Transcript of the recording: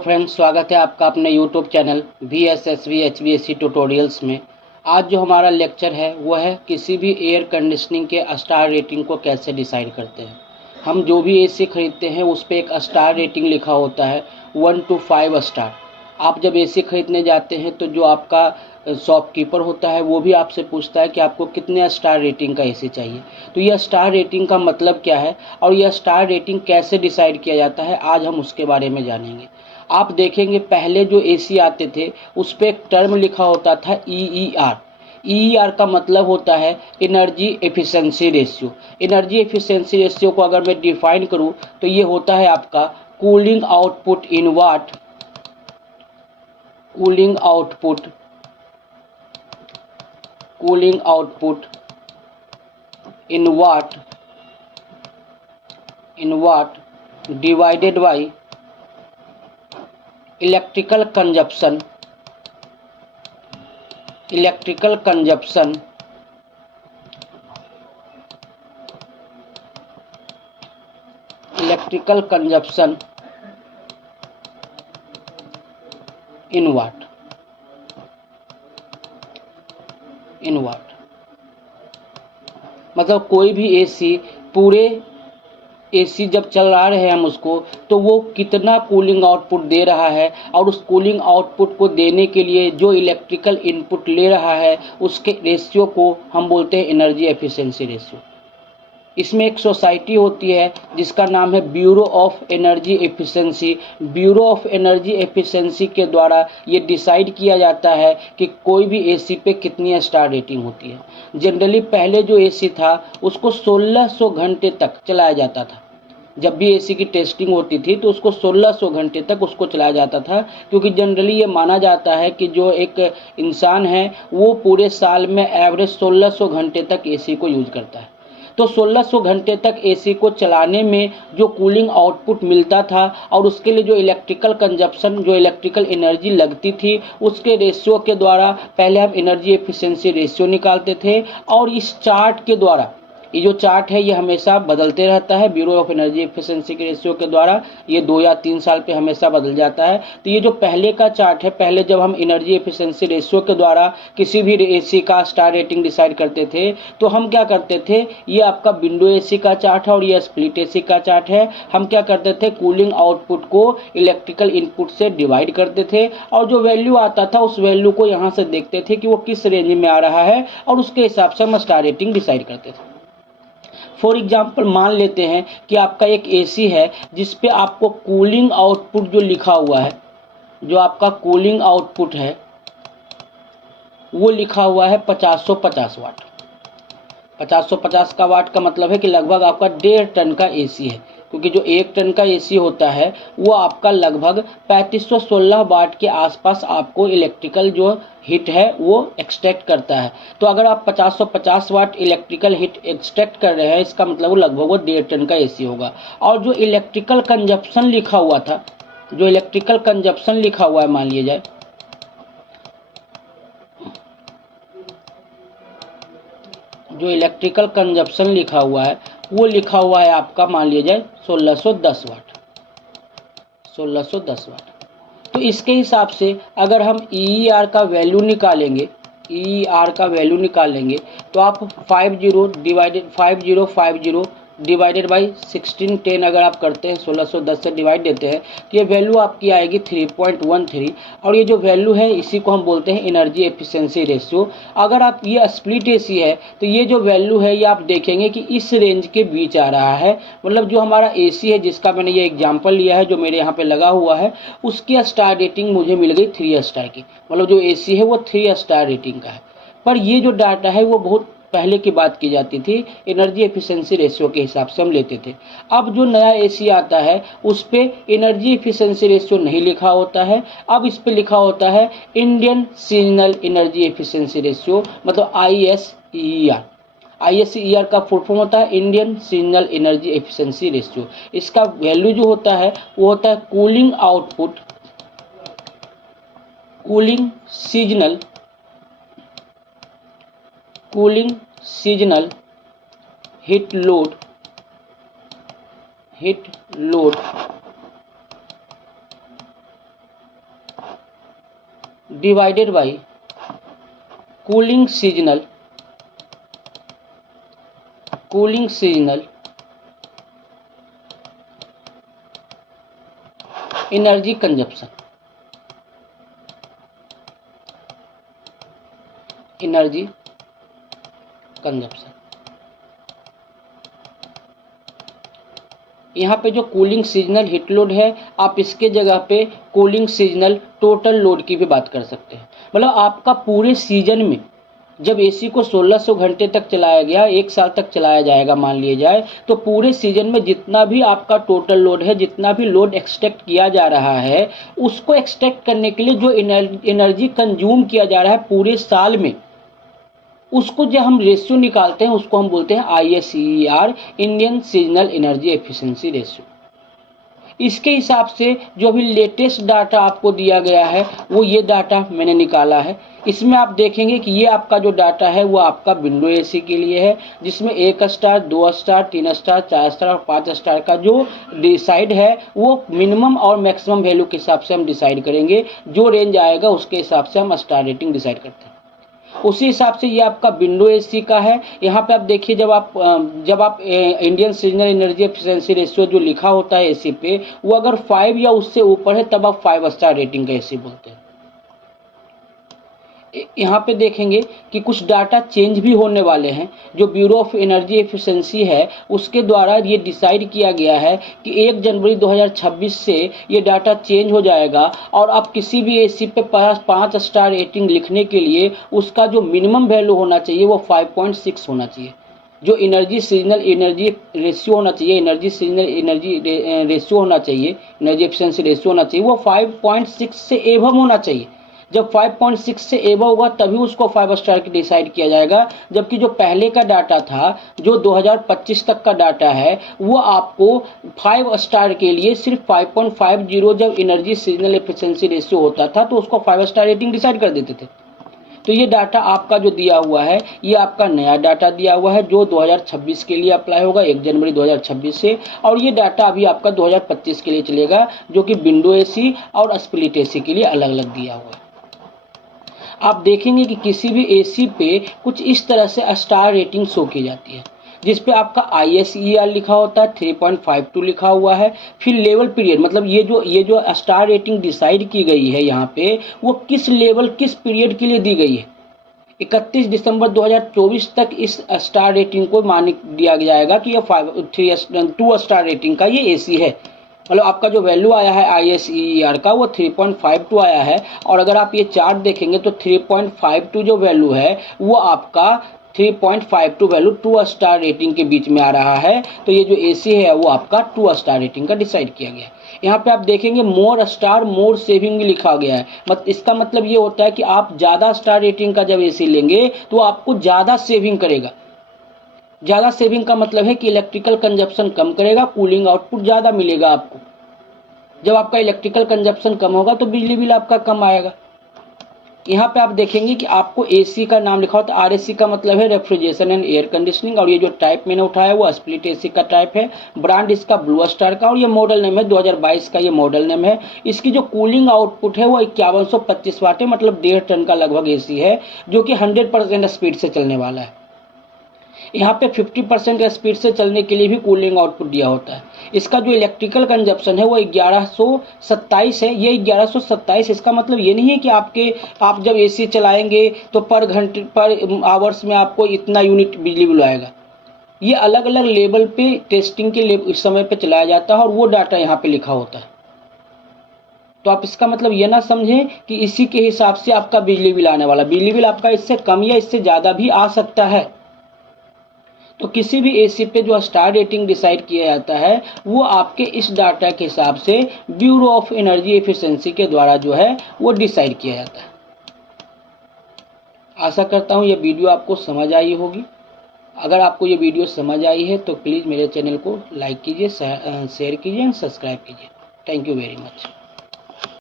Friends, स्वागत है आपका अपने YouTube channel VSSV HVAC tutorials में। आज जो हमारा लेक्चर है वो है किसी भी एयर कंडीशनिंग के स्टार रेटिंग को कैसे डिसाइड करते हैं। हम जो भी एसी खरीदते हैं उस पर एक स्टार रेटिंग लिखा होता है 1 to 5 स्टार। आप जब एसी खरीदने जाते हैं तो जो आपका शॉपकीपर होता है वो भी आपसे पूछता है कि आपको कितने स्टार रेटिंग का एसी चाहिए। तो यह स्टार रेटिंग का मतलब क्या है और यह स्टार रेटिंग कैसे डिसाइड किया जाता है, आज हम उसके बारे में जानेंगे। आप देखेंगे पहले जो एसी आते थे उस पर एक टर्म लिखा होता था EER। EER का मतलब होता है energy efficiency ratio. Energy efficiency ratio को अगर मैं डिफाइन करूं तो ये होता है आपका cooling output in watt, cooling output in watt divided by electrical consumption in watt मतलब कोई भी एसी, पूरे एसी जब चला रहे हैं हम उसको, तो वो कितना कूलिंग आउटपुट दे रहा है और उस कूलिंग आउटपुट को देने के लिए जो इलेक्ट्रिकल इनपुट ले रहा है उसके रेशियो को हम बोलते हैं एनर्जी एफिशिएंसी रेशियो। इसमें एक सोसाइटी होती है जिसका नाम है bureau of energy efficiency. Bureau of energy efficiency के द्वारा ये डिसाइड किया जाता है कि कोई भी एसी पे कितनी स्टार रेटिंग होती है। जनरली पहले जो एसी था उसको 1600 घंटे तक चलाया जाता था। जब भी एसी की टेस्टिंग होती थी तो उसको 1600 घंटे तक उसको चलाया जाता था, क्योंकि जनरली ये माना जाता है कि जो एक इंसान है वो पूरे साल में एवरेज 1600 घंटे तक एसी को यूज करता है। तो 1600 घंटे तक एसी को चलाने में जो कूलिंग आउटपुट मिलता था और उसके लिए जो इलेक्ट्रिकल कंजप्शन, जो इलेक्ट्रिकल एनर्जी लगती थी, उसके रेशियो के द्वारा पहले हम एनर्जी एफिशिएंसी रेशियो निकालते थे। और इस चार्ट के द्वारा, ये जो चार्ट है ये हमेशा बदलते रहता है ब्यूरो ऑफ एनर्जी एफिशिएंसी के रेशियो के द्वारा। ये 2 या 3 साल पे हमेशा बदल जाता है। तो ये जो पहले का चार्ट है, पहले जब हम एनर्जी एफिशिएंसी रेशियो के द्वारा किसी भी एसी का स्टार रेटिंग डिसाइड करते थे तो हम क्या करते थे, ये आपका विंडो एसी का चार्ट है और ये स्प्लिट एसी का चार्ट है। हम क्या करते थे, कूलिंग आउटपुट को इलेक्ट्रिकल इनपुट से डिवाइड करते थे और जो वैल्यू आता था उस वैल्यू को यहाँ से देखते थे कि वो किस रेंज में आ रहा है और उसके हिसाब से हम स्टार रेटिंग डिसाइड करते थे। फॉर एग्जाम्पल मान लेते हैं कि आपका एक एसी है जिस पे आपको कूलिंग आउटपुट जो लिखा हुआ है, जो आपका कूलिंग आउटपुट है वो लिखा हुआ है 5050 वाट। 5050 का वाट का मतलब है कि लगभग आपका 1.5 टन का एसी है, क्योंकि जो 1 टन का एसी होता है वो आपका लगभग 3516 वाट के आसपास आपको इलेक्ट्रिकल जो हीट है वो एक्सट्रैक्ट करता है। तो अगर आप 5050 वाट इलेक्ट्रिकल हीट एक्सट्रैक्ट कर रहे हैं, इसका मतलब वो लगभग वो 1.5 टन का एसी होगा। और जो इलेक्ट्रिकल कंजप्शन लिखा हुआ था, जो इलेक्ट्रिकल कंजप्शन लिखा हुआ है, मान लिया जाए जो इलेक्ट्रिकल कंजप्शन लिखा हुआ है वो लिखा हुआ है आपका, मान लिया जाए 1610 वाट। 1610 वाट। तो इसके हिसाब से अगर हम EER का वैल्यू निकालेंगे, EER का वैल्यू निकालेंगे तो आप 5050 डिवाइडेड बाई 1610 अगर आप करते हैं, 1610 से डिवाइड देते हैं तो ये वैल्यू आपकी आएगी 3.13। और ये जो वैल्यू है इसी को हम बोलते हैं एनर्जी एफिशिएंसी रेशियो। अगर आप ये स्प्लिट एसी है तो ये जो वैल्यू है ये आप देखेंगे कि इस रेंज के बीच आ रहा है। मतलब जो हमारा एसी है जिसका मैंने ये एग्जांपल लिया है, जो मेरे यहाँ पे लगा हुआ है, उसकी स्टार रेटिंग मुझे मिल गई 3 स्टार की। मतलब जो एसी है वो 3 स्टार रेटिंग का है। पर ये जो डाटा है वो बहुत पहले की बात की जाती थी, एनर्जी एफिशिएंसी रेशियो के हिसाब से हम लेते थे। अब जो नया एसी आता है उस पे एनर्जी एफिशिएंसी रेशियो नहीं लिखा होता है, अब इस पे लिखा होता है Indian seasonal energy efficiency ratio, मतलब ISER। ISER का फुल फॉर्म होता है Indian seasonal energy efficiency ratio. इसका वैल्यू जो होता है वो होता है cooling output, cooling seasonal heat load divided by cooling seasonal energy consumption. यहाँ पे जो कूलिंग सीजनल हीट लोड है, आप इसके जगह पे कूलिंग सीजनल टोटल लोड की भी बात कर सकते हैं। मतलब आपका पूरे सीजन में जब एसी को 1600 घंटे तक चलाया गया, 1 साल तक चलाया जाएगा मान लिया जाए, तो पूरे सीजन में जितना भी आपका टोटल लोड है, जितना भी लोड एक्सट्रैक्ट किया जा रहा है, उसको एक्सट्रैक्ट करने के लिए जो एनर्जी कंज्यूम किया जा रहा है पूरे साल में, उसको जब हम रेशियो निकालते हैं उसको हम बोलते हैं ISER, Indian seasonal energy efficiency ratio. इसके हिसाब से जो अभी लेटेस्ट डाटा आपको दिया गया है वो ये डाटा मैंने निकाला है। इसमें आप देखेंगे कि ये आपका जो डाटा है वो आपका विंडो एसी के लिए है, जिसमें 1 स्टार, 2 स्टार, 3 स्टार, 4 स्टार और 5 स्टार का जो डिसाइड है वो मिनिमम और मैक्सिमम वैल्यू के हिसाब से हम डिसाइड करेंगे। जो रेंज आएगा उसके हिसाब से हम स्टार रेटिंग डिसाइड करते हैं। उसी हिसाब से ये आपका विंडो एसी का है। यहाँ पे आप देखिए, जब आप Indian seasonal energy efficiency ratio जो लिखा होता है एसी पे, वो अगर 5 या उससे ऊपर है तब आप 5 स्टार रेटिंग का एसी बोलते हैं। यहाँ पे देखेंगे कि कुछ डाटा चेंज भी होने वाले हैं। जो ब्यूरो ऑफ एनर्जी एफिशिएंसी है उसके द्वारा ये डिसाइड किया गया है कि 1 जनवरी 2026 से ये डाटा चेंज हो जाएगा और आप किसी भी एसी पे 5 स्टार रेटिंग लिखने के लिए उसका जो मिनिमम वैल्यू होना चाहिए वो 5.6 होना चाहिए। जो एनर्जी सीजनल एनर्जी रेशियो होना चाहिए, एनर्जी सीजनल एनर्जी रेशियो होना चाहिए, एनर्जी एफिशिएंसी रेशियो होना चाहिए, वो 5.6 से एवं होना चाहिए। जब 5.6 से एबव होगा तभी उसको 5 स्टार की डिसाइड किया जाएगा। जबकि जो पहले का डाटा था, जो 2025 तक का डाटा है, वो आपको 5 स्टार के लिए सिर्फ 5.50 जब एनर्जी सीजनल एफिशिएंसी रेशियो होता था तो उसको 5 स्टार रेटिंग डिसाइड कर देते थे। तो ये डाटा आपका जो दिया हुआ है, ये आपका नया डाटा दिया हुआ है जो 2026 के लिए अप्लाई होगा 1 जनवरी 2026 से, और ये डाटा अभी आपका 2025 के लिए चलेगा, जो कि विंडो एसी और स्प्लिट एसी के लिए अलग अलग दिया हुआ है। आप देखेंगे कि किसी भी एसी पे कुछ इस तरह से स्टार रेटिंग शो की जाती है, जिस पे आपका ISER लिखा होता है, 3.52 लिखा हुआ है। फिर लेवल पीरियड, मतलब ये जो स्टार रेटिंग डिसाइड की गई है यहाँ पे, वो किस लेवल किस पीरियड के लिए दी गई है। 31 दिसंबर 2024 तक इस स्टार रेटिंग को मान दिया जाएगा कि ये 2 स्टार रेटिंग का ये एसी है। मतलब आपका जो वैल्यू आया है ISER का वो 3.52 आया है। और अगर आप ये चार्ट देखेंगे तो 3.52 जो वैल्यू है वो आपका 3.52 वैल्यू 2 स्टार रेटिंग के बीच में आ रहा है। तो ये जो एसी है वो आपका 2 स्टार रेटिंग का डिसाइड किया गया है। यहाँ पे आप देखेंगे मोर स्टार मोर सेविंग भी लिखा गया है। इसका मतलब ये होता है कि आप ज़्यादा स्टार रेटिंग का जब एसी लेंगे तो आपको ज़्यादा सेविंग करेगा। ज़्यादा सेविंग का मतलब है कि इलेक्ट्रिकल कंजप्शन कम करेगा, कूलिंग आउटपुट ज़्यादा मिलेगा आपको। जब आपका इलेक्ट्रिकल कंजप्शन कम होगा तो बिजली बिल आपका कम आएगा। यहाँ पे आप देखेंगे कि आपको एसी का नाम लिखा होता है। RAC का मतलब है रेफ्रिजरेशन एंड एयर कंडीशनिंग, और ये जो टाइप मैंने उठाया वो स्प्लिट एसी का टाइप है। ब्रांड इसका ब्लू स्टार का, और ये मॉडल नेम है 2022 का, ये मॉडल नेम है। इसकी जो कूलिंग आउटपुट है वो 5125 वाट है, मतलब 1.5 टन का लगभग एसी है, जो कि 100% स्पीड से चलने वाला है। यहाँ पे 50% स्पीड से चलने के लिए भी कूलिंग आउटपुट दिया होता है। इसका जो इलेक्ट्रिकल कंजप्शन है वो 1127 है। ये 1127, इसका मतलब ये नहीं है कि आप जब एसी चलाएंगे तो पर आवर्स में आपको इतना यूनिट बिजली बिल आएगा। ये अलग अलग लेवल पे टेस्टिंग के समय पे चलाया जाता है और वो डाटा यहाँ पे लिखा होता है। तो आप इसका मतलब ये ना समझें कि इसी के हिसाब से आपका बिजली बिल आने वाला। बिजली बिल आपका इससे कम या इससे ज़्यादा भी आ सकता है। तो किसी भी एसी पे जो स्टार रेटिंग डिसाइड किया जाता है वो आपके इस डाटा के हिसाब से ब्यूरो ऑफ एनर्जी एफिशिएंसी के द्वारा जो है वो डिसाइड किया जाता है। आशा करता हूँ ये वीडियो आपको समझ आई होगी। अगर आपको ये वीडियो समझ आई है तो प्लीज़ मेरे चैनल को लाइक कीजिए, शेयर कीजिए एंड सब्सक्राइब कीजिए। Thank you very much.